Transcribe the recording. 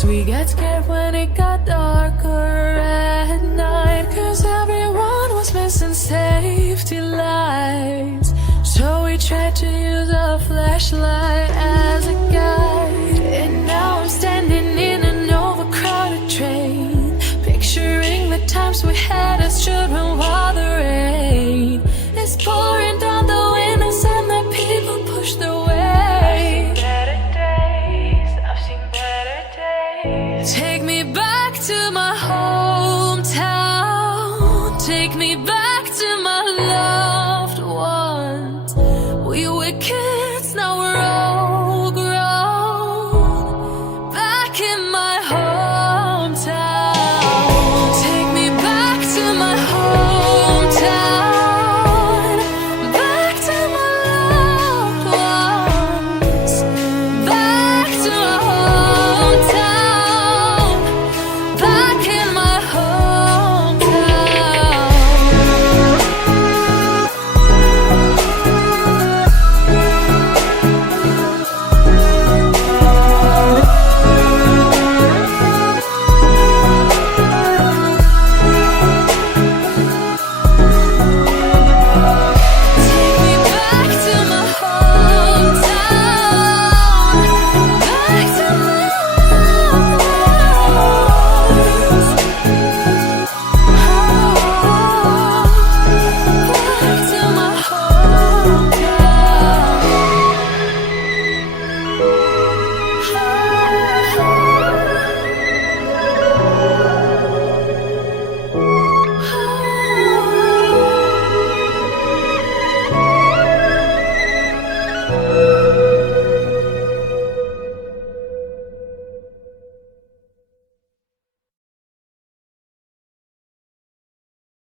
'Cause we get scared when it got darker at night, 'cause everyone was missing safety lights. So we tried to use a flashlight as a guide. And now I'm standing in an overcrowded train, picturing the times we had as children while the rain is pouring down the windows and the people push their way. Take me back to my hometown. Take me back to my loved ones. We were kids.